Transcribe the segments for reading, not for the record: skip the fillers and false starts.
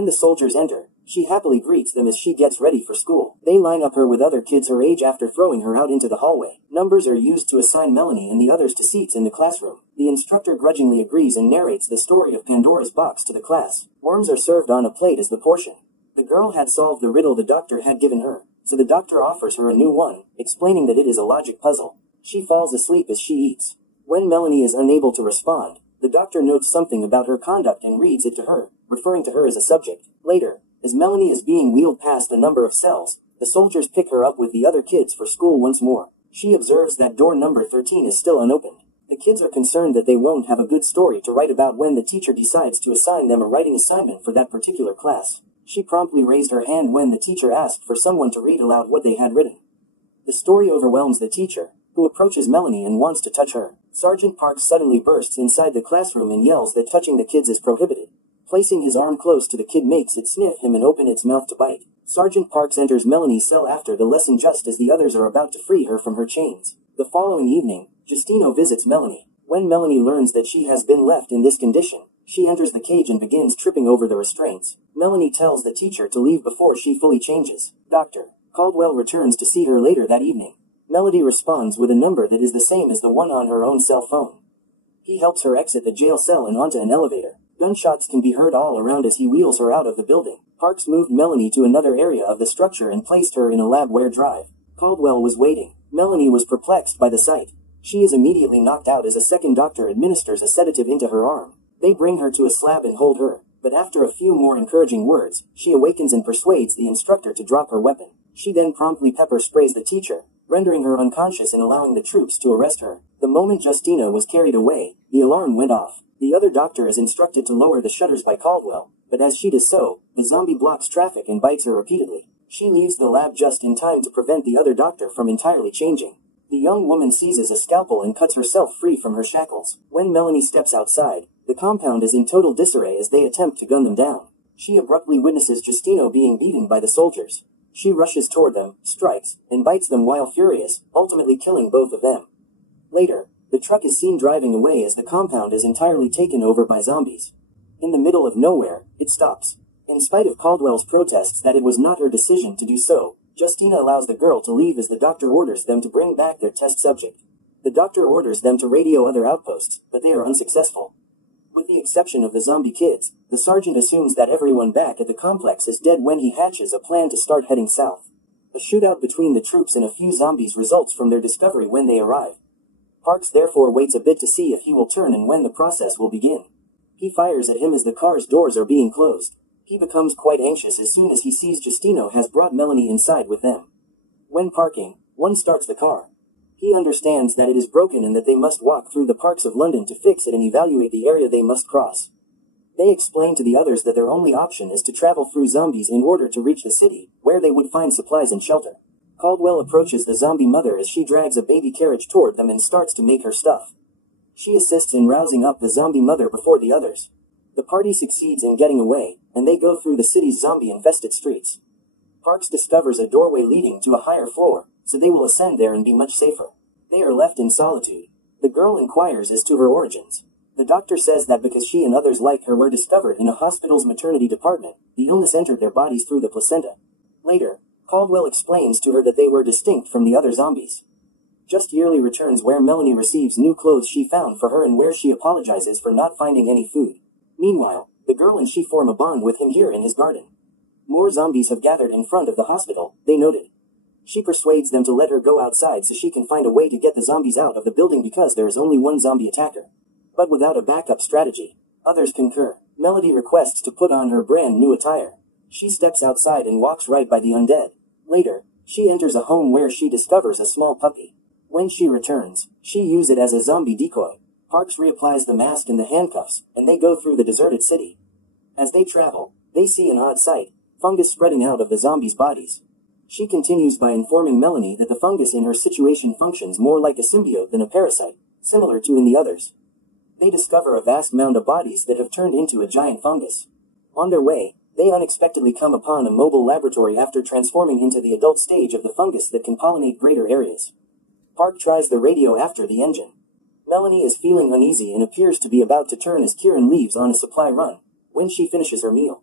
When the soldiers enter, she happily greets them as she gets ready for school. They line up her with other kids her age after throwing her out into the hallway. Numbers are used to assign Melanie and the others to seats in the classroom. The instructor grudgingly agrees and narrates the story of Pandora's box to the class. Worms are served on a plate as the portion. The girl had solved the riddle the doctor had given her, so the doctor offers her a new one, explaining that it is a logic puzzle. She falls asleep as she eats. When Melanie is unable to respond, the doctor notes something about her conduct and reads it to her, referring to her as a subject. Later, as Melanie is being wheeled past a number of cells, the soldiers pick her up with the other kids for school once more. She observes that door number 13 is still unopened. The kids are concerned that they won't have a good story to write about when the teacher decides to assign them a writing assignment for that particular class. She promptly raised her hand when the teacher asked for someone to read aloud what they had written. The story overwhelms the teacher, who approaches Melanie and wants to touch her. Sergeant Parks suddenly bursts inside the classroom and yells that touching the kids is prohibited. Placing his arm close to the kid makes it sniff him and open its mouth to bite. Sergeant Parks enters Melanie's cell after the lesson just as the others are about to free her from her chains. The following evening, Justino visits Melanie. When Melanie learns that she has been left in this condition, she enters the cage and begins tripping over the restraints. Melanie tells the teacher to leave before she fully changes. Dr. Caldwell returns to see her later that evening. Melody responds with a number that is the same as the one on her own cell phone. He helps her exit the jail cell and onto an elevator. Gunshots can be heard all around as he wheels her out of the building. Parks moved Melanie to another area of the structure and placed her in a labware drive. Caldwell was waiting. Melanie was perplexed by the sight. She is immediately knocked out as a second doctor administers a sedative into her arm. They bring her to a slab and hold her, but after a few more encouraging words, she awakens and persuades the instructor to drop her weapon. She then promptly pepper sprays the teacher, rendering her unconscious and allowing the troops to arrest her. The moment Justina was carried away, the alarm went off. The other doctor is instructed to lower the shutters by Caldwell, but as she does so, the zombie blocks traffic and bites her repeatedly. She leaves the lab just in time to prevent the other doctor from entirely changing. The young woman seizes a scalpel and cuts herself free from her shackles. When Melanie steps outside, the compound is in total disarray as they attempt to gun them down. She abruptly witnesses Justino being beaten by the soldiers. She rushes toward them, strikes, and bites them while furious, ultimately killing both of them. Later, the truck is seen driving away as the compound is entirely taken over by zombies. In the middle of nowhere, it stops. In spite of Caldwell's protests that it was not her decision to do so, Justina allows the girl to leave as the doctor orders them to bring back their test subject. The doctor orders them to radio other outposts, but they are unsuccessful. With the exception of the zombie kids, the sergeant assumes that everyone back at the complex is dead when he hatches a plan to start heading south. A shootout between the troops and a few zombies results from their discovery when they arrive. Parks therefore waits a bit to see if he will turn and when the process will begin. He fires at him as the car's doors are being closed. He becomes quite anxious as soon as he sees Justino has brought Melanie inside with them. When parking, one starts the car. He understands that it is broken and that they must walk through the parks of London to fix it and evaluate the area they must cross. They explain to the others that their only option is to travel through zombies in order to reach the city, where they would find supplies and shelter. Caldwell approaches the zombie mother as she drags a baby carriage toward them and starts to make her stuff. She assists in rousing up the zombie mother before the others. The party succeeds in getting away, and they go through the city's zombie-infested streets. Parks discovers a doorway leading to a higher floor, so they will ascend there and be much safer. They are left in solitude. The girl inquires as to her origins. The doctor says that because she and others like her were discovered in a hospital's maternity department, the illness entered their bodies through the placenta. Later, Caldwell explains to her that they were distinct from the other zombies. Just yearly returns where Melanie receives new clothes she found for her and where she apologizes for not finding any food. Meanwhile, the girl and she form a bond with him here in his garden. More zombies have gathered in front of the hospital, they noted. She persuades them to let her go outside so she can find a way to get the zombies out of the building because there is only one zombie attacker. But without a backup strategy, others concur. Melody requests to put on her brand new attire. She steps outside and walks right by the undead. Later, she enters a home where she discovers a small puppy. When she returns, she uses it as a zombie decoy. Parks reapplies the mask and the handcuffs, and they go through the deserted city. As they travel, they see an odd sight, fungus spreading out of the zombies' bodies. She continues by informing Melanie that the fungus in her situation functions more like a symbiote than a parasite, similar to in the others. They discover a vast mound of bodies that have turned into a giant fungus. On their way, they unexpectedly come upon a mobile laboratory after transforming into the adult stage of the fungus that can pollinate greater areas. Park tries the radio after the engine. Melanie is feeling uneasy and appears to be about to turn as Kieran leaves on a supply run, when she finishes her meal.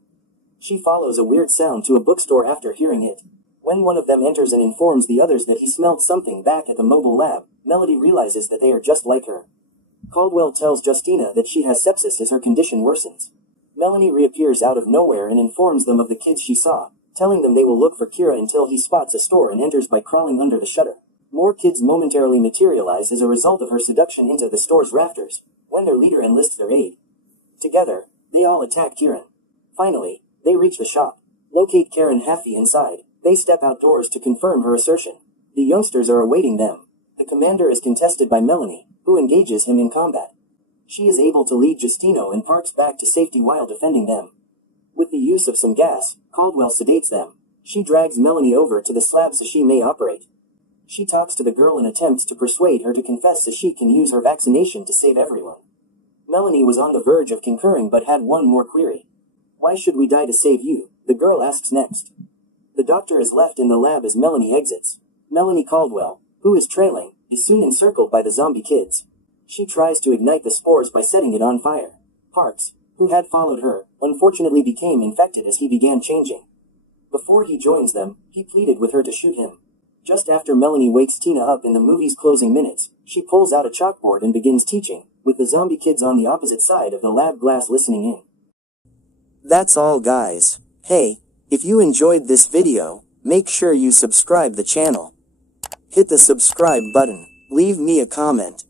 She follows a weird sound to a bookstore after hearing it. When one of them enters and informs the others that he smelled something back at the mobile lab, Melody realizes that they are just like her. Caldwell tells Justina that she has sepsis as her condition worsens. Melanie reappears out of nowhere and informs them of the kids she saw, telling them they will look for Kira until he spots a store and enters by crawling under the shutter. More kids momentarily materialize as a result of her seduction into the store's rafters, when their leader enlists their aid. Together, they all attack Kieran. Finally, they reach the shop, locate Karen Haffey inside. They step outdoors to confirm her assertion. The youngsters are awaiting them. The commander is contested by Melanie, who engages him in combat. She is able to lead Justino and Parks back to safety while defending them. With the use of some gas, Caldwell sedates them. She drags Melanie over to the slab so she may operate. She talks to the girl and attempts to persuade her to confess so she can use her vaccination to save everyone. Melanie was on the verge of concurring but had one more query. Why should we die to save you? The girl asks next. The doctor is left in the lab as Melanie exits. Melanie Caldwell, who is trailing, is soon encircled by the zombie kids. She tries to ignite the spores by setting it on fire. Parks, who had followed her, unfortunately became infected as he began changing. Before he joins them, he pleaded with her to shoot him. Just after Melanie wakes Tina up in the movie's closing minutes, she pulls out a chalkboard and begins teaching, with the zombie kids on the opposite side of the lab glass listening in. That's all, guys. Hey, if you enjoyed this video, make sure you subscribe the channel. Hit the subscribe button, leave me a comment,